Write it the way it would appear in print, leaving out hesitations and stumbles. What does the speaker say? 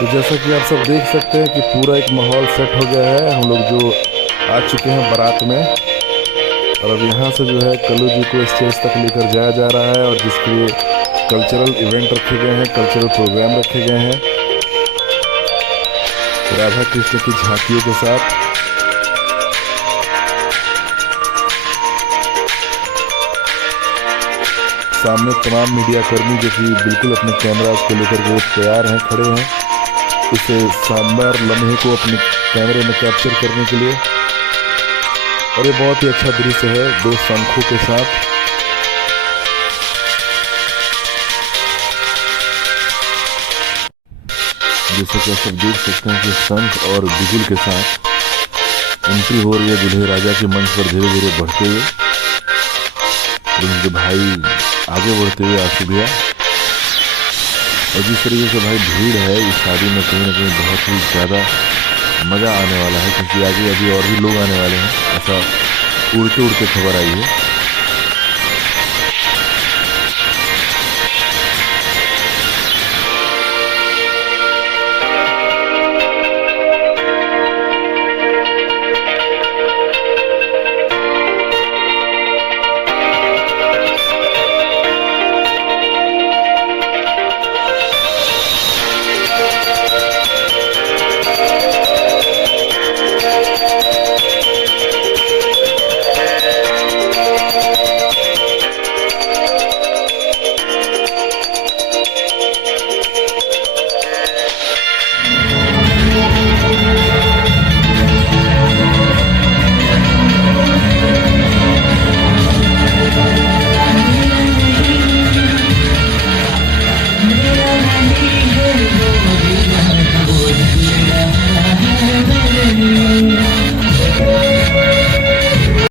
तो जैसा कि आप सब देख सकते हैं कि पूरा एक माहौल सेट हो गया है। हम लोग जो आ चुके हैं बारात में, और अब यहाँ से जो है कल्लू जी को स्टेज तक लेकर जाया जा रहा है, और जिसके लिए कल्चरल इवेंट रखे गए हैं, कल्चरल प्रोग्राम रखे गए हैं राधा कृष्ण की झांकियों के साथ। सामने तमाम मीडिया कर्मी जो कि बिल्कुल अपने कैमराज को लेकर के तैयार हैं, खड़े हैं इस शानदार लम्हे को अपने कैमरे में कैप्चर करने के लिए। और ये बहुत ही अच्छा दृश्य है, दो शंखों के साथ। जैसे कि आप सब देख सकते हैं कि शंख और बिगुल के साथ एंट्री हो रही है दूल्हे राजा के मंच पर धीरे धीरे बढ़ते हुए, और उनके भाई आगे बढ़ते हुए आंसू भैया। और जिस तरीके से भाई भीड़ है इस शादी में, कहीं ना कहीं बहुत ही ज़्यादा मज़ा आने वाला है, क्योंकि आगे अभी और भी लोग आने वाले हैं, ऐसा उड़ते उड़ते खबर आई है।